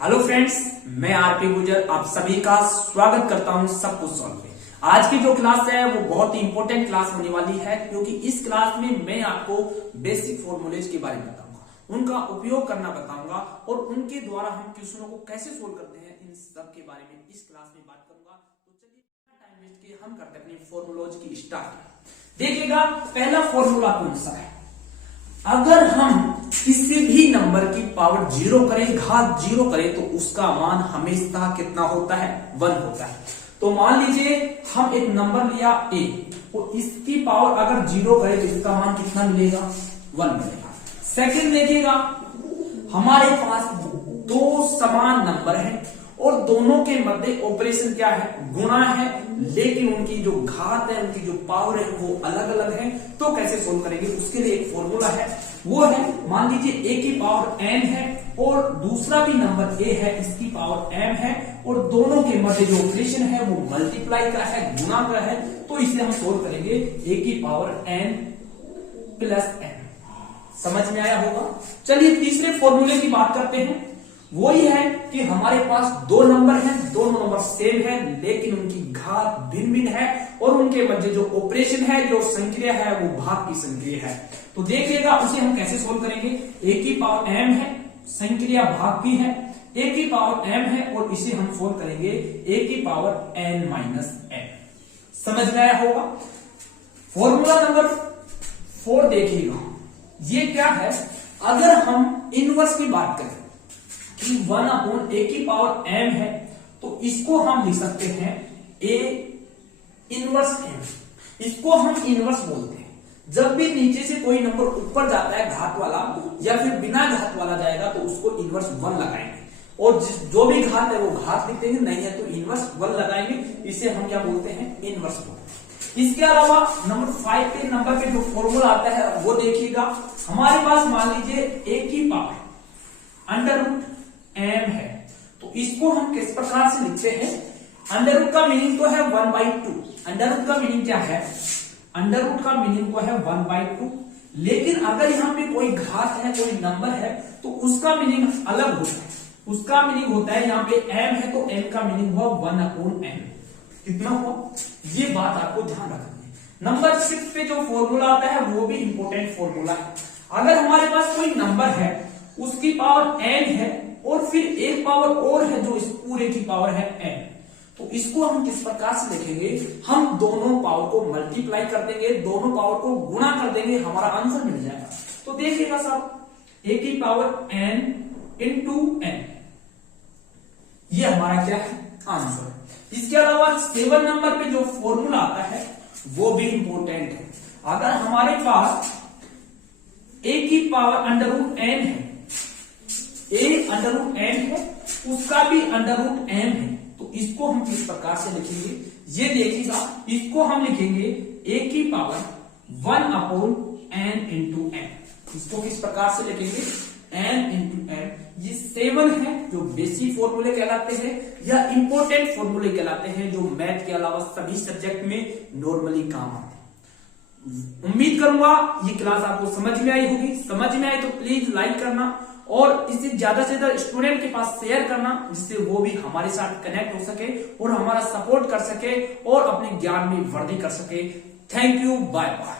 Hello friends, मैं RP गुजर आप सभी का स्वागत करता हूं सब कुछ सॉल्व पे। आज की जो क्लास है वो बहुत ही इंपॉर्टेंट क्लास होने वाली है, क्योंकि इस क्लास में मैं आपको बेसिक फॉर्मूलेज के बारे में बताऊंगा, उनका उपयोग करना बताऊंगा और उनके द्वारा हम क्वेश्चनों को कैसे सोल्व करते हैं, इन सब के बारे में इस क्लास में बात करूंगा। तो चलिए टाइम वेस्ट किए हम करते हैं अपनी फॉर्मूलोज की स्टार्ट। देखिएगा पहला फॉर्मूला कौन सा है। अगर हम किसी भी नंबर की पावर जीरो करें, घात जीरो करें, तो उसका मान हमेशा कितना होता है? 1 होता है। तो मान लीजिए हम एक नंबर लिया a, तो इसकी पावर अगर जीरो करें तो इसका मान कितना मिलेगा? 1 मिलेगा। सेकंड देखिएगा, हमारे पास दो समान नंबर है और दोनों के मध्य ऑपरेशन क्या है? गुणा है, लेकिन उनकी जो घात है, उनकी जो पावर है वो अलग अलग है। तो कैसे सोल्व करेंगे? उसके लिए एक फॉर्मूला है, वो है मान लीजिए a की पावर n है और दूसरा भी नंबर a है, इसकी पावर m है और दोनों के मध्य जो ऑपरेशन है वो मल्टीप्लाई का है, गुणा का है। तो इसे हम सोल्व करेंगे a की पावर n प्लस n। समझ में आया होगा। चलिए तीसरे फॉर्मूले की बात करते हैं। वही है कि हमारे पास दो नंबर हैं, दोनों नंबर सेम है, लेकिन उनकी घात भिन्न भिन्न है और उनके मध्य जो ऑपरेशन है, जो संक्रिया है, वो भाग की संक्रिया है। तो देखिएगा उसे हम कैसे सोल्व करेंगे। a की पावर m है, संक्रिया भाग की है, a की पावर m है और इसे हम सोल्व करेंगे a की पावर n माइनस m। समझ में आया होगा। फॉर्मूला नंबर 4 देखिएगा, ये क्या है। अगर हम इनवर्स की बात करें कि 1/a की पावर m है, तो इसको हम लिख सकते हैं a इनवर्स m। इसको हम इनवर्स बोलते हैं। जब भी नीचे से कोई नंबर ऊपर जाता है घात वाला या फिर बिना घात वाला जाएगा तो उसको इनवर्स 1 लगाएंगे और जो भी घात है वो घात लिख देंगे, नहीं है तो इनवर्स 1 लगाएंगे। इसे हम क्या बोलते हैं? इनवर्स बोलते हैं। इसके अलावा नंबर 5 के नंबर पे जो फॉर्मूला आता है वो देखिएगा। हमारे पास मान लीजिए a की पावर अंडर रूट m है, तो इसको हम किस प्रकार से लिखते हैं? अंडर रूट का मीनिंग तो है 1/2। अंडर रूट का मीनिंग क्या है? अंडर रूट का मीनिंग तो है 1/2, लेकिन अगर यहाँ पे कोई घात है, कोई नंबर है, तो उसका मीनिंग अलग होता है। उसका मीनिंग होता है, यहाँ पे m है तो m का मीनिंग हुआ 1/n। कितना हुआ? ये बात आपको ध्यान रखनी है। नंबर 6 पे जो फॉर्मूला आता है वो भी इंपॉर्टेंट फॉर्मूला है। अगर हमारे पास कोई नंबर है, उसकी पावर n है और फिर एक पावर और है जो इस पूरे की पावर है n, तो इसको हम किस प्रकार से लिखेंगे? हम दोनों पावर को मल्टीप्लाई कर देंगे, दोनों पावर को गुणा कर देंगे, हमारा आंसर मिल जाएगा। तो देखिएगा साहब, a की पावर n इंटू n, ये हमारा क्या है? आंसर। इसके अलावा 7 नंबर पे जो फॉर्मूला आता है वो भी इंपॉर्टेंट है। अगर हमारे पास a की पावर अंडर रूट n है, a अंडर रूट n है, उसका भी अंडर रूट m है, तो इसको हम किस प्रकार से लिखेंगे? ये देखिएगा, इसको हम लिखेंगे a की पावर 1/n इंटू n। इसको किस प्रकार से लिखेंगे? n into n। ये 7 है जो बेसिक फॉर्मूले कहलाते हैं या इंपॉर्टेंट फॉर्मूले कहलाते हैं, जो मैथ के अलावा सभी सब्जेक्ट में नॉर्मली काम आते हैं। उम्मीद करूंगा ये क्लास आपको समझ में आई होगी। समझ में आई तो प्लीज लाइक करना और इसे ज्यादा से ज्यादा स्टूडेंट के पास शेयर करना, जिससे वो भी हमारे साथ कनेक्ट हो सके और हमारा सपोर्ट कर सके और अपने ज्ञान में वृद्धि कर सके। Thank you, bye bye.